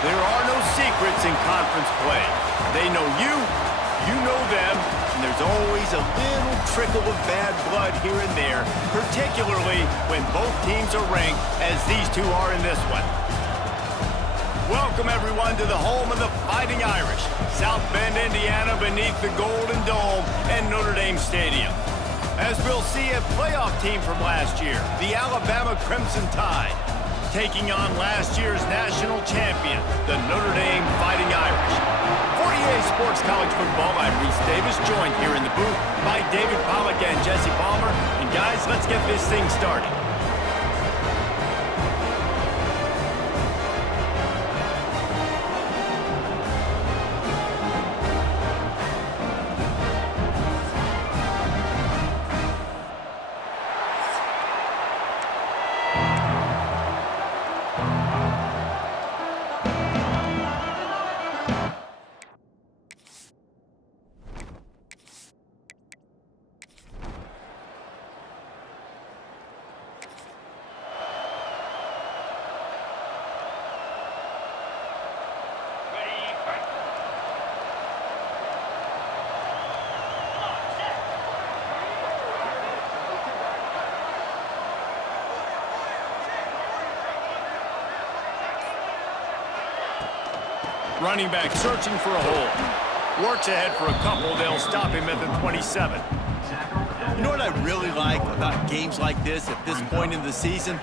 There are no secrets in conference play. They know you, you know them, and there's always a little trickle of bad blood here and there, particularly when both teams are ranked as these two are in this one. Welcome, everyone, to the home of the Fighting Irish, South Bend, Indiana, beneath the Golden Dome and Notre Dame Stadium. As we'll see a playoff team from last year, the Alabama Crimson Tide, taking on last year's national champion, the Notre Dame Fighting Irish. For EA Sports College Football, I'm Reese Davis, joined here in the booth by David Pollack and Jesse Palmer. And guys, let's get this thing started. Running back searching for a hole. Works ahead for a couple. They'll stop him at the 27. You know what I really like about games like this at this point in the season?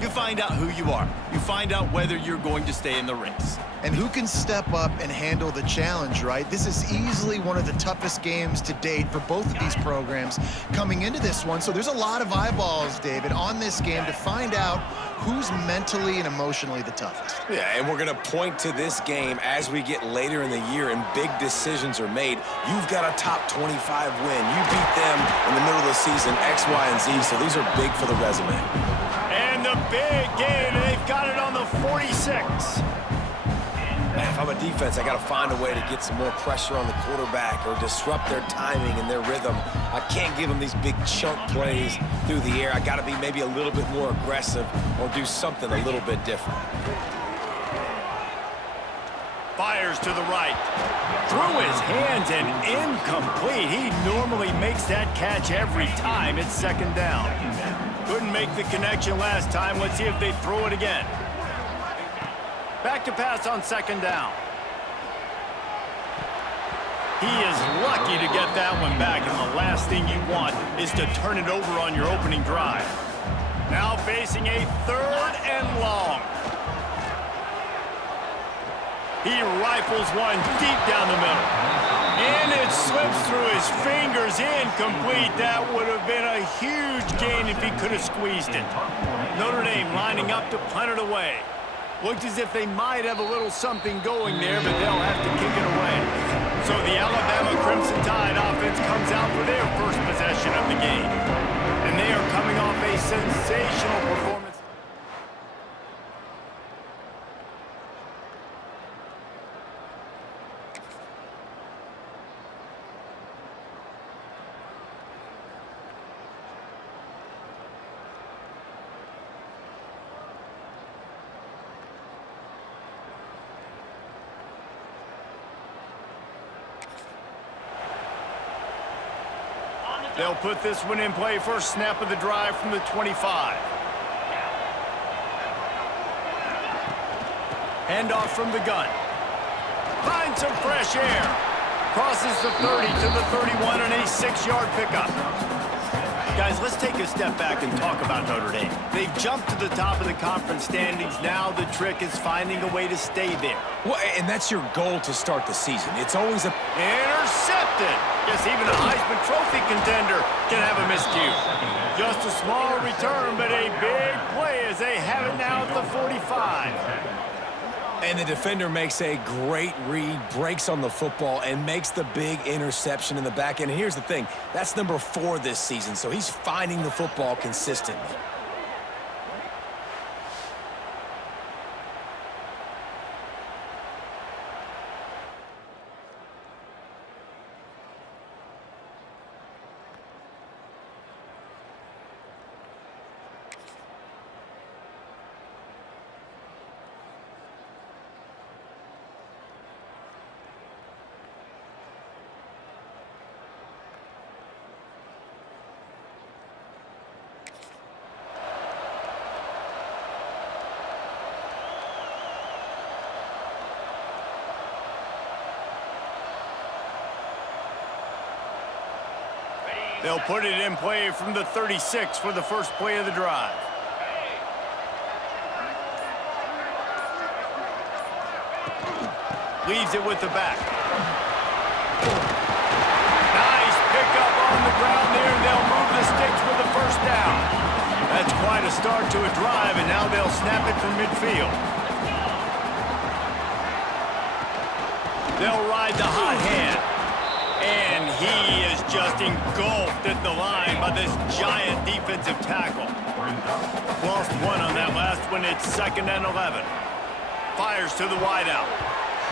You find out who you are. You find out whether you're going to stay in the race. And who can step up and handle the challenge, right? This is easily one of the toughest games to date for both of these programs coming into this one. So there's a lot of eyeballs, David, on this game to find out who's mentally and emotionally the toughest. Yeah, and we're going to point to this game as we get later in the year and big decisions are made. You've got a top 25 win. You beat them in the middle of the season, X, Y, and Z, so these are big for the resume. And the big game, they've got it on the 46. Man, if I'm a defense, I got to find a way to get some more pressure on the quarterback or disrupt their timing and their rhythm. I can't give them these big chunk plays through the air. I got to be maybe a little bit more aggressive or do something a little bit different. Fires to the right. Through his hands and incomplete. He normally makes that catch every time. It's second down. Couldn't make the connection last time. Let's see if they throw it again. Back to pass on second down. He is lucky to get that one back, and the last thing you want is to turn it over on your opening drive. Now facing a third and long. He rifles one deep down the middle. And it slips through his fingers, incomplete. That would have been a huge gain if he could have squeezed it. Notre Dame lining up to punt it away. Looks as if they might have a little something going there, but they'll have to kick it away. So the Alabama Crimson Tide offense comes out for their first possession of the game. And they are coming off a sensational performance. They'll put this one in play first snap of the drive from the 25. Handoff from the gun. Finds some fresh air. Crosses the 30 to the 31 and a 6-yard pickup. Guys, let's take a step back and talk about Notre Dame. They've jumped to the top of the conference standings. Now the trick is finding a way to stay there. Well, and that's your goal to start the season. It's always a... Intercepted! Yes, even a Heisman Trophy contender can have a miscue. Just a small return, but a big play as they have it now at the 45. And the defender makes a great read, breaks on the football, and makes the big interception in the back end. And here's the thing, that's number 4 this season, so he's finding the football consistently. They'll put it in play from the 36 for the first play of the drive. Leaves it with the back. Nice pickup on the ground there. They'll move the sticks for the first down. That's quite a start to a drive, and now they'll snap it from midfield. They'll ride the hot hand. And he is just engulfed at the line by this giant defensive tackle. Lost one on that last one. It's 2nd and 11. Fires to the wideout.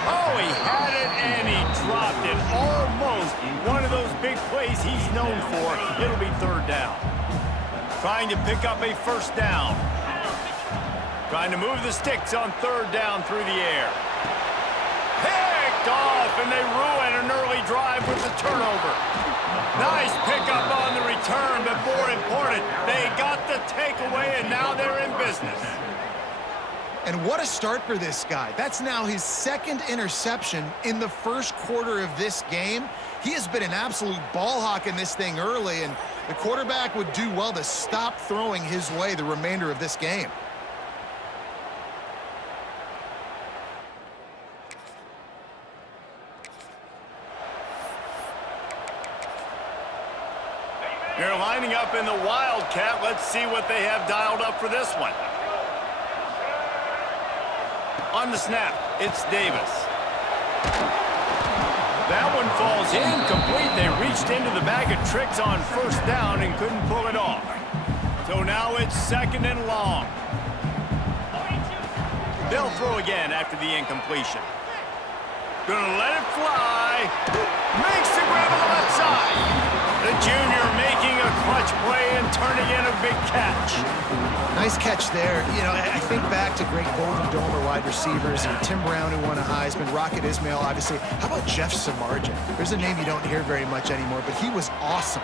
Oh, he had it, and he dropped it. Almost one of those big plays he's known for. It'll be 3rd down. Trying to pick up a first down. Trying to move the sticks on 3rd down through the air. Picked off, and they ruin an early drive with the turnover. Nice pickup on the return, but more important, they got the takeaway, and now they're in business. And what a start for this guy. That's now his 2nd interception in the first quarter of this game. He has been an absolute ball hawk in this thing early, and the quarterback would do well to stop throwing his way the remainder of this game. They're lining up in the Wildcat. Let's see what they have dialed up for this one. On the snap, it's Davis. That one falls incomplete. They reached into the bag of tricks on first down and couldn't pull it off. So now it's 2nd and long. They'll throw again after the incompletion. Gonna let it fly. Makes the grab on the left side. The junior making a clutch play and turning in a big catch. Nice catch there. You know, I think back to great Golden Domer wide receivers, and Tim Brown, who won a Heisman, Rocket Ismail, obviously. How about Jeff Samardzija? There's a name you don't hear very much anymore, but he was awesome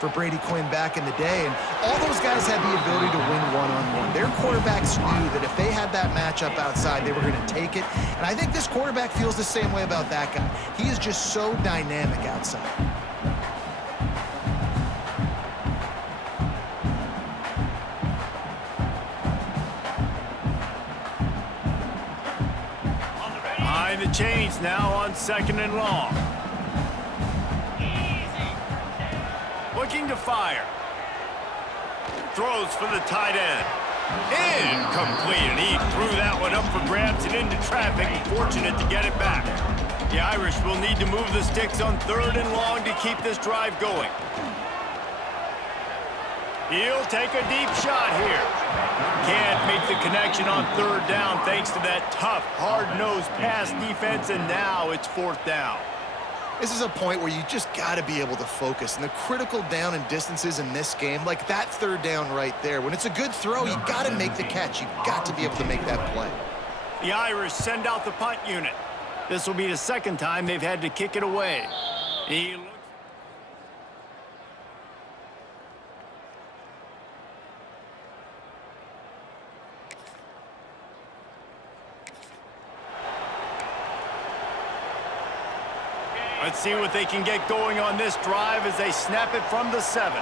for Brady Quinn back in the day, and all those guys had the ability to win one-on-one. Their quarterbacks knew that if they had that matchup outside, they were going to take it, and I think this quarterback feels the same way about that guy. He is just so dynamic outside. Behind the chains now on 2nd and long. Looking to fire. Throws for the tight end. Incomplete, and he threw that one up for grabs and into traffic. Fortunate to get it back. The Irish will need to move the sticks on 3rd and long to keep this drive going. He'll take a deep shot here. Can't make the connection on 3rd down thanks to that tough, hard-nosed pass defense, and now it's 4th down. This is a point where you just got to be able to focus. And the critical down and distances in this game, like that 3rd down right there, when it's a good throw, you got to make the catch. You got to be able to make that play. The Irish send out the punt unit. This will be the 2nd time they've had to kick it away. He looks. Let's see what they can get going on this drive as they snap it from the 7.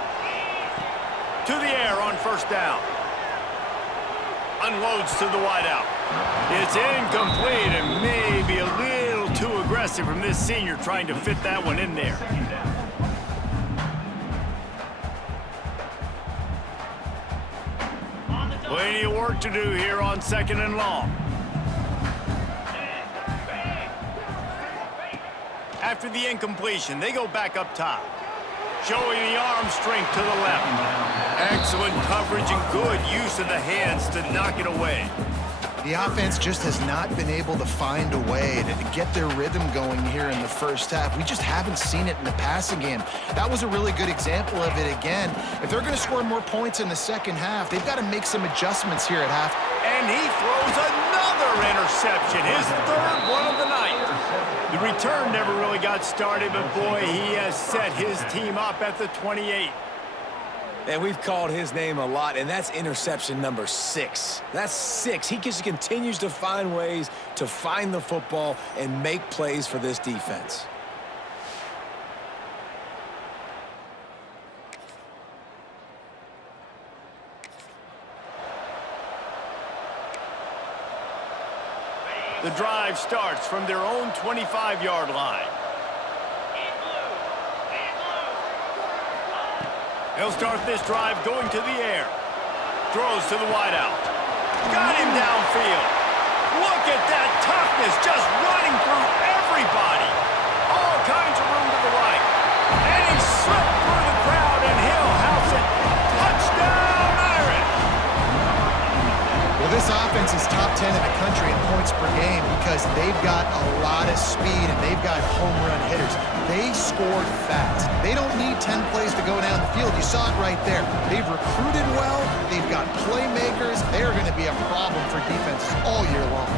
To the air on 1st down. Unloads to the wideout. It's incomplete and maybe a little too aggressive from this senior trying to fit that one in there. Plenty of work to do here on 2nd and long. After the incompletion, they go back up top. Showing the arm strength to the left. Excellent coverage and good use of the hands to knock it away. The offense just has not been able to find a way to get their rhythm going here in the first half. We just haven't seen it in the passing game. That was a really good example of it again. If they're going to score more points in the second half, they've got to make some adjustments here at half. And he throws another interception, his 3rd one of the night. The return never really got started, but boy, he has set his team up at the 28. And we've called his name a lot, and that's interception number 6. That's 6. He just continues to find ways to find the football and make plays for this defense. The drive starts from their own 25-yard line. He'll start this drive going to the air. Throws to the wideout. Got him downfield. Look at that toughness, just running through everybody. All kinds of room to the right. And he slipped through the crowd, and he'll house it. Touchdown, Irish! Well, this offense is top 10 in the country in points per game because they've got a lot of speed and they've got home run hitters. They scored fast. They don't need 10 plays to go down the field. You saw it right there. They've recruited well. They've got playmakers. They're going to be a problem for defenses all year long.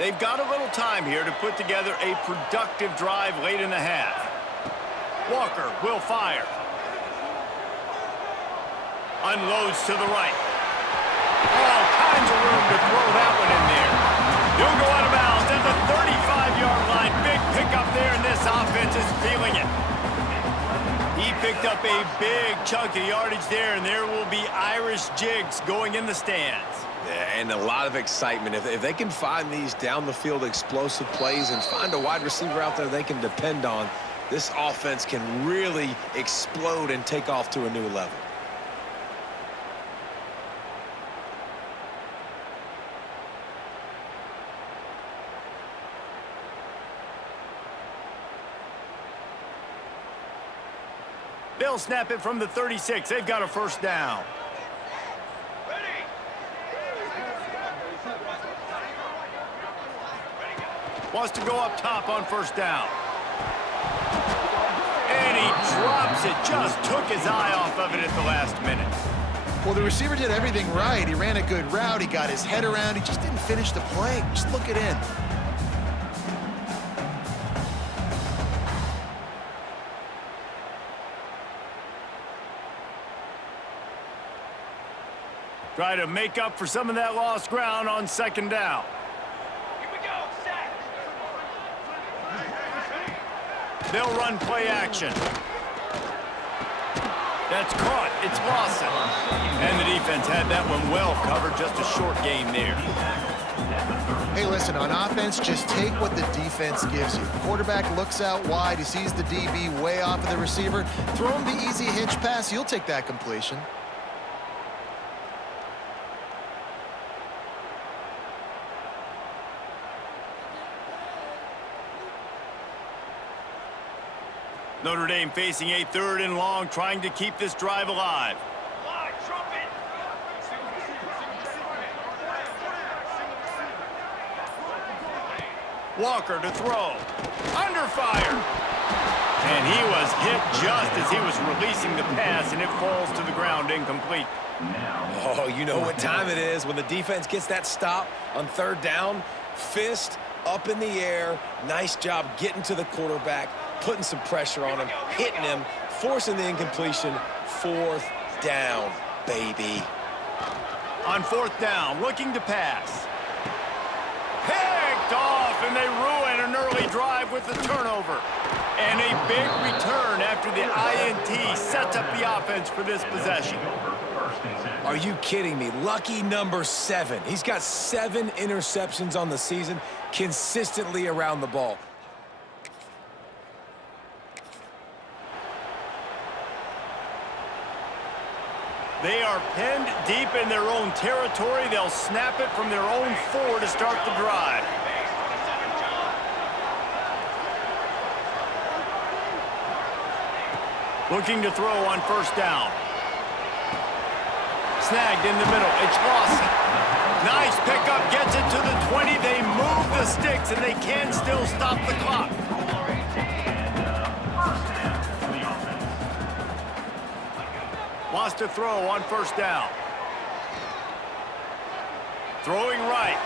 They've got a little time here to put together a productive drive late in the half. Walker will fire. Unloads to the right. All kinds of room to throw that one in there. He'll go out of bounds at the 35-yard line. Big pickup there, and this offense is feeling it. He picked up a big chunk of yardage there, and there will be Irish jigs going in the stands. Yeah, and a lot of excitement. If they can find these down-the-field explosive plays and find a wide receiver out there they can depend on, this offense can really explode and take off to a new level. They'll snap it from the 36. They've got a first down. Wants to go up top on first down. And he drops it. Just took his eye off of it at the last minute. Well, the receiver did everything right. He ran a good route. He got his head around. He just didn't finish the play. Just look it in. Try to make up for some of that lost ground on second down. They'll run play action. That's caught. It's Lawson. And the defense had that one well covered. Just a short gain there. Hey, listen, on offense, just take what the defense gives you. Quarterback looks out wide. He sees the DB way off of the receiver. Throw him the easy hitch pass. You'll take that completion. Notre Dame facing a 3rd and long, trying to keep this drive alive. Walker to throw. Under fire. And he was hit just as he was releasing the pass, and it falls to the ground incomplete. Oh, you know what time it is when the defense gets that stop on 3rd down. Fist up in the air. Nice job getting to the quarterback, putting some pressure on him, hitting him, forcing the incompletion. 4th down, baby. On 4th down, looking to pass. Picked off, and they ruin an early drive with the turnover. And a big return after the INT sets up the offense for this possession. Are you kidding me? Lucky number 7. He's got 7 interceptions on the season, consistently around the ball. They are pinned deep in their own territory. They'll snap it from their own 4 to start the drive. Looking to throw on 1st down. Snagged in the middle. It's Lawson. Nice pickup. Gets it to the 20. They move the sticks, and they can still stop the clock. Wants to throw on 1st down. Throwing right.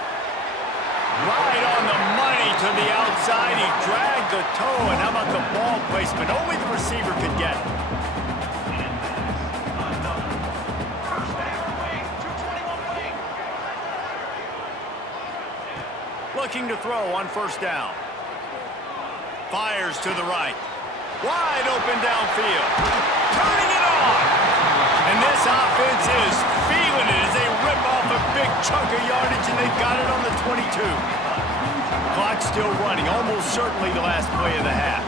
Right on the money to the outside. He dragged the toe, and how about the ball placement? Only the receiver could get it. Looking to throw on first down. Fires to the right. Wide open downfield. Turning it on. And this offense is feeling it as they rip off a big chunk of yardage, and they've got it on the 22. Clock still running, almost certainly the last play of the half.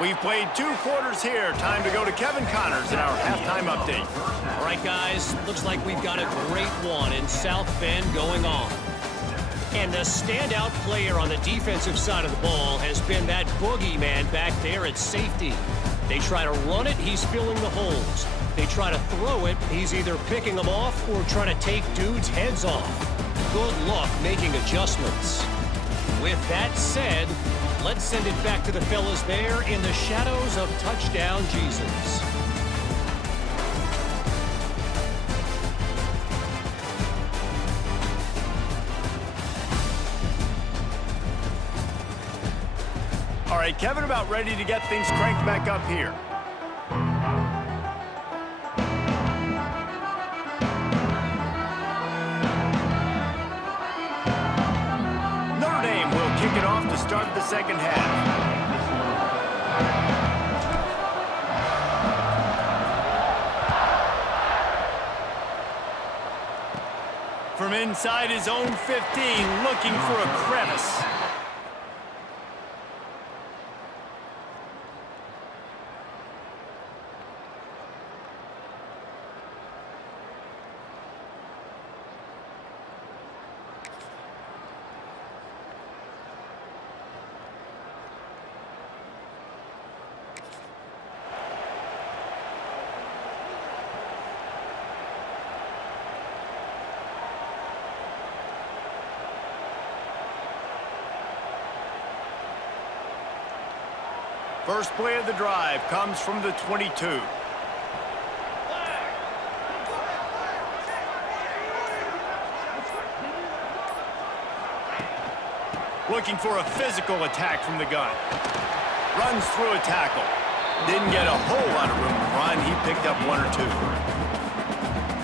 We've played 2 quarters here. Time to go to Kevin Connors in our halftime update. All right, guys, looks like we've got a great one in South Bend going on. And the standout player on the defensive side of the ball has been that boogeyman back there at safety. They try to run it, he's filling the holes. They try to throw it, he's either picking them off or trying to take dudes' heads off. Good luck making adjustments. With that said, let's send it back to the fellas there in the shadows of Touchdown Jesus. All right, Kevin, about ready to get things cranked back up here. Notre Dame will kick it off to start the second half. From inside his own 15, looking for a crevice. First play of the drive comes from the 22. Looking for a physical attack from the gun. Runs through a tackle. Didn't get a whole lot of room to run. He picked up 1 or 2.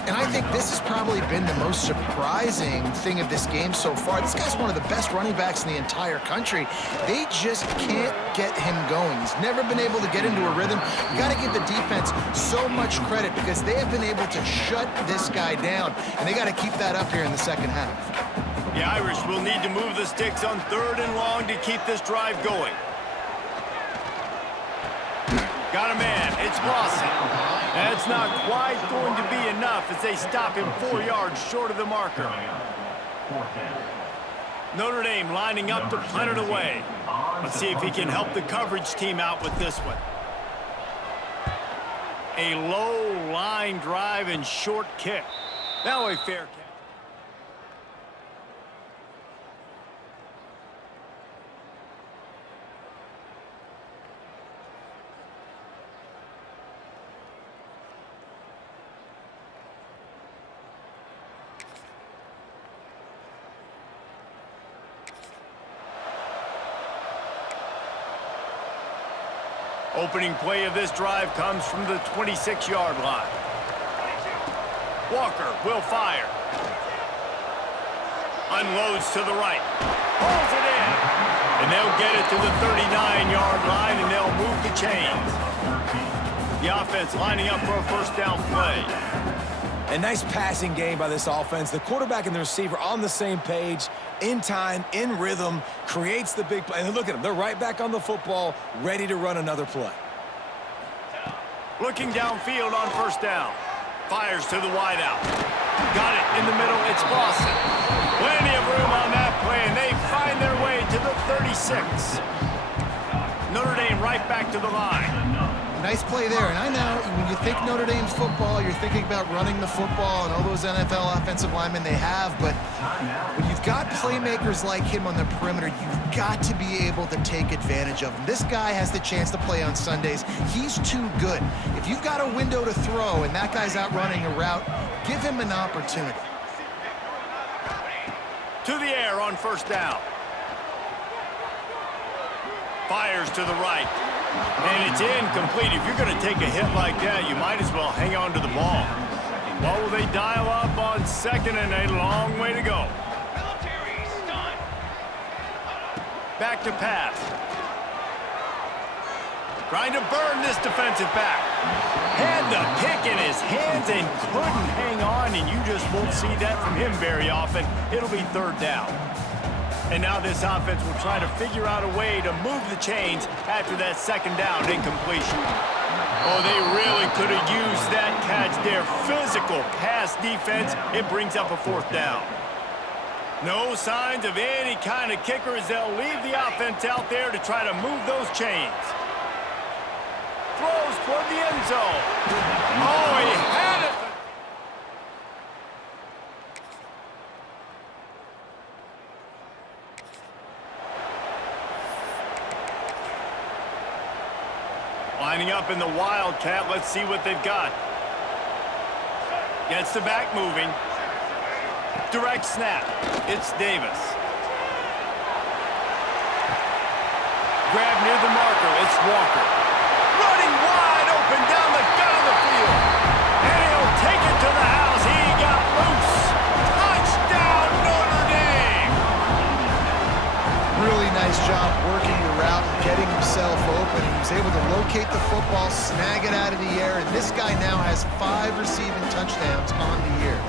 And I think this has probably been the most surprising thing of this game so far. This guy's one of the best running backs in the entire country. They just can't get him going. He's never been able to get into a rhythm. You got to give the defense so much credit because they have been able to shut this guy down, and they got to keep that up here in the second half. The Irish will need to move the sticks on 3rd and long to keep this drive going. Got a man. It's Lawson. That's not quite going to be enough as they stop him 4 yards short of the marker. Notre Dame lining up to punt it away. Let's see if he can help the coverage team out with this one. A low line drive and short kick. Now a fair catch. Opening play of this drive comes from the 26-yard line. Walker will fire. Unloads to the right. Pulls it in. And they'll get it to the 39-yard line, and they'll move the chains. The offense lining up for a first down play. A nice passing game by this offense. The quarterback and the receiver on the same page, in time, in rhythm, creates the big play. And look at them. They're right back on the football, ready to run another play. Looking downfield on first down. Fires to the wideout. Got it in the middle. It's Boston. Plenty of room on that play, and they find their way to the 36. Notre Dame right back to the line. Nice play there. And I know when you think Notre Dame football, you're thinking about running the football and all those NFL offensive linemen they have. But when you've got playmakers like him on the perimeter, you've got to be able to take advantage of him. This guy has the chance to play on Sundays. He's too good. If you've got a window to throw and that guy's out running a route, give him an opportunity. To the air on first down. Fires to the right. And it's incomplete. If you're going to take a hit like that, you might as well hang on to the ball. What will they dial up on second and a long way to go? Back to pass. Trying to burn this defensive back. Had the pick in his hands and couldn't hang on, and you just won't see that from him very often. It'll be third down. And now this offense will try to figure out a way to move the chains after that second down incompletion. Oh, they really could have used that catch there. Physical pass defense. It brings up a fourth down. No signs of any kind of kicker as they'll leave the offense out there to try to move those chains. Throws toward the end zone. Oh, he had it. Lining up in the Wildcat. Let's see what they've got. Gets the back moving. Direct snap. It's Davis. Grab near the marker. It's Walker. Running wide open down the gut of the field. And he'll take it to the house. He got loose. Touchdown, Notre Dame. Really nice job working the route and getting himself open. He was able to locate the football, snag it out of the air, and this guy now has 5 receiving touchdowns on the year.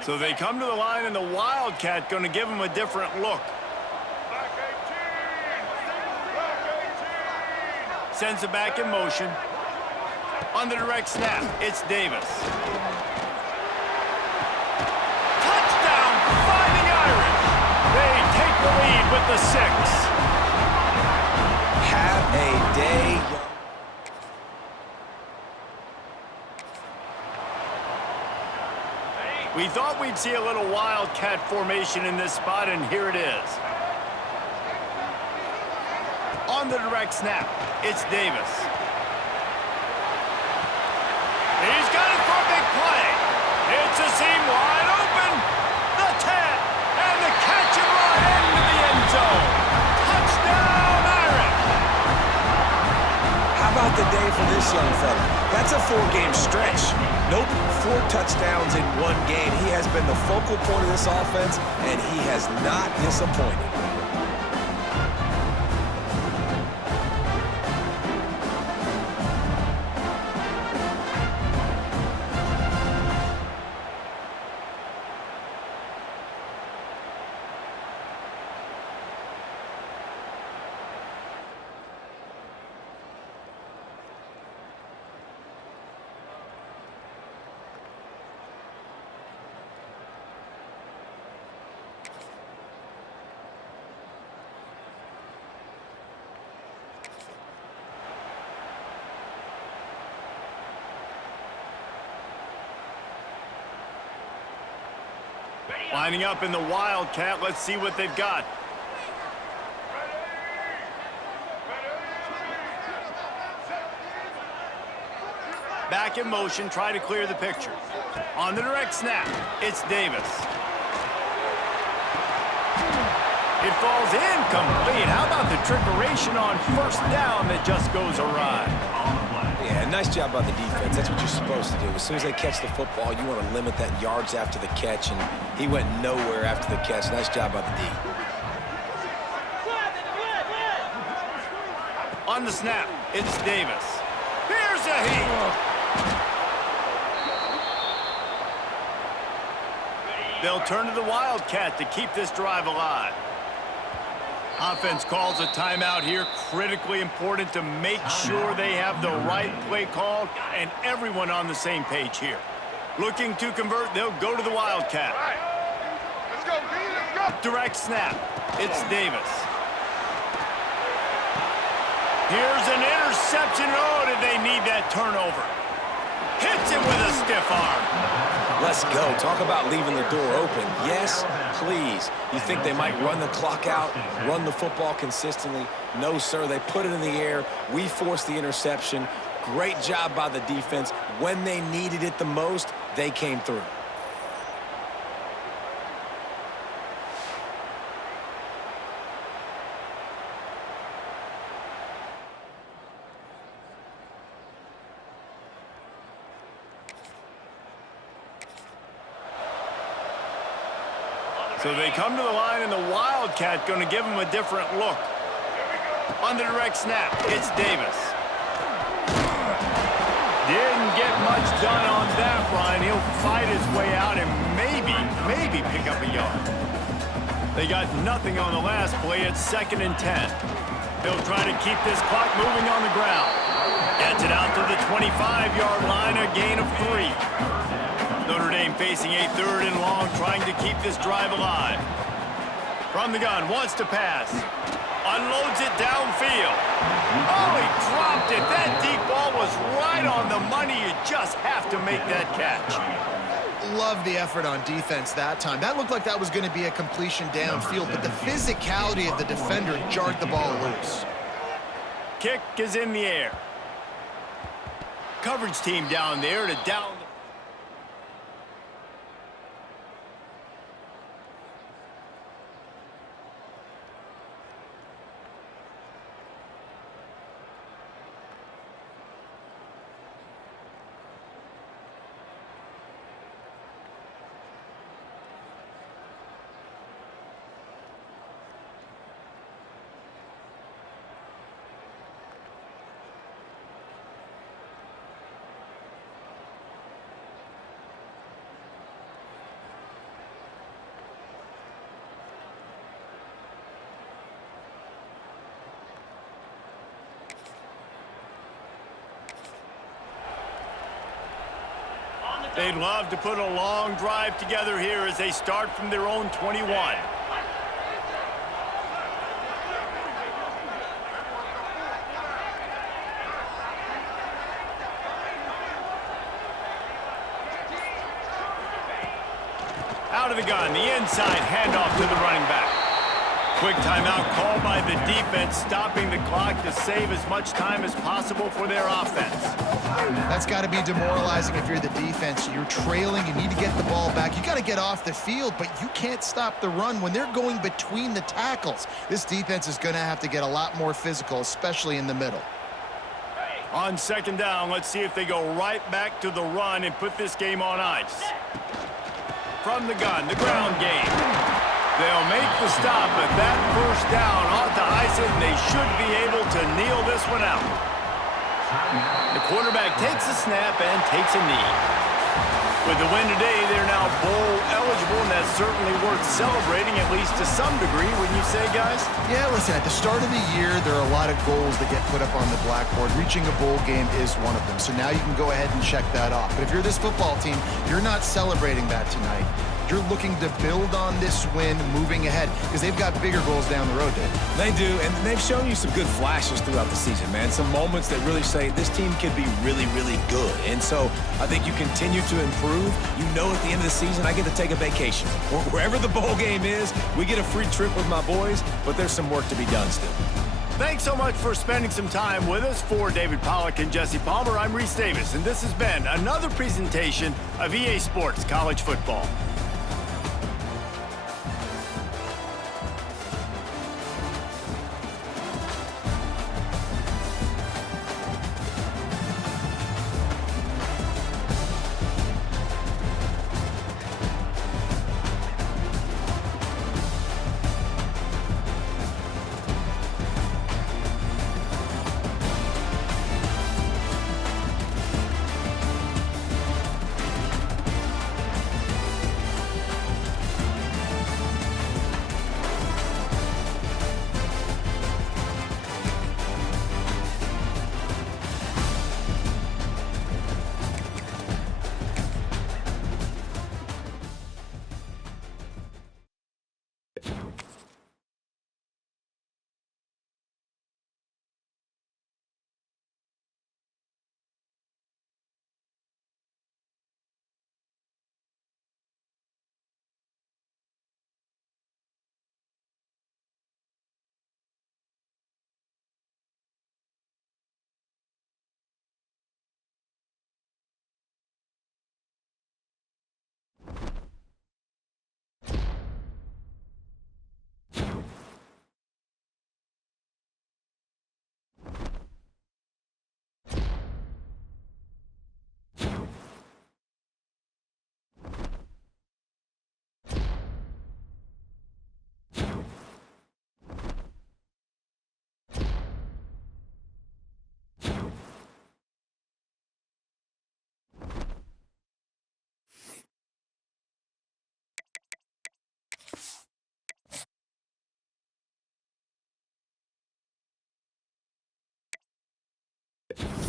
So they come to the line, and the Wildcat going to give him a different look. Sends it back in motion. On the direct snap, it's Davis. Touchdown, Fighting Irish. They take the lead with the 6. Have a day. We thought we'd see a little Wildcat formation in this spot, and here it is. On the direct snap, it's Davis. He's got it for a big play. It's a seam wide open. The 10, and the catch it right into the end zone. Touchdown, Irish. How about the day for this young fella? That's a 4-game stretch. Nope, 4 touchdowns in 1 game. He has been the focal point of this offense, and he has not disappointed. Lining up in the Wildcat. Let's see what they've got. Back in motion, try to clear the picture. On the direct snap, it's Davis. It falls incomplete. How about the trickeration on first down that just goes awry? Yeah, nice job by the defense. That's what you're supposed to do. As soon as they catch the football, you want to limit that yards after the catch, and he went nowhere after the catch. Nice job by the D. On On the snap, it's Davis. Here's a heat. They'll turn to the Wildcat to keep this drive alive. Offense calls a timeout here. Critically important to make sure they have the right play called and everyone on the same page here. Looking to convert, they'll go to the Wildcat. Let's go, B, let's go. Direct snap. It's Davis. Here's an interception. Oh, did they need that turnover? Hits it with a stiff arm. Let's go. Talk about leaving the door open. Yes, please. You think they might run the clock out, run the football consistently? No, sir. They put it in the air. We forced the interception. Great job by the defense. When they needed it the most, they came through. So they come to the line, and the Wildcat going to give them a different look. On the direct snap, it's Davis. Didn't get much done on that run. He'll fight his way out and maybe pick up a yard. They got nothing on the last play. It's 2nd and 10. They'll try to keep this clock moving on the ground. Gets it out to the 25-yard line, a gain of 3. Notre Dame facing a 3rd and long, trying to keep this drive alive. From the gun, wants to pass. Unloads it downfield. Oh, he dropped it. That deep ball was right on the money. You just have to make that catch. Love the effort on defense that time. That looked like that was going to be a completion downfield, but the physicality of the defender jarred the ball loose. Kick is in the air. Coverage team down there to down. They'd love to put a long drive together here as they start from their own 21. Out of the gun, the inside handoff to the running back. Quick timeout called by the defense, stopping the clock to save as much time as possible for their offense. That's got to be demoralizing if you're the defense. You're trailing, you need to get the ball back. You got to get off the field, but you can't stop the run when they're going between the tackles. This defense is going to have to get a lot more physical, especially in the middle. On 2nd down, let's see if they go right back to the run and put this game on ice. From the gun, the ground game. They'll make the stop, but that 1st down ought to ice it, and they should be able to kneel this one out. The quarterback takes a snap and takes a knee. With the win today, they're now bowl eligible, and that's certainly worth celebrating, at least to some degree, wouldn't you say, guys? Yeah, listen, at the start of the year, there are a lot of goals that get put up on the blackboard. Reaching a bowl game is one of them, so now you can go ahead and check that off. But if you're this football team, you're not celebrating that tonight. You're looking to build on this win moving ahead because they've got bigger goals down the road, Dave. They do, and they've shown you some good flashes throughout the season, man. Some moments that really say this team could be really, really good. And so I think you continue to improve. You know at the end of the season, I get to take a vacation. Wherever the bowl game is, we get a free trip with my boys, but there's some work to be done still. Thanks so much for spending some time with us. For David Pollack and Jesse Palmer, I'm Reese Davis, and this has been another presentation of EA Sports College Football. it.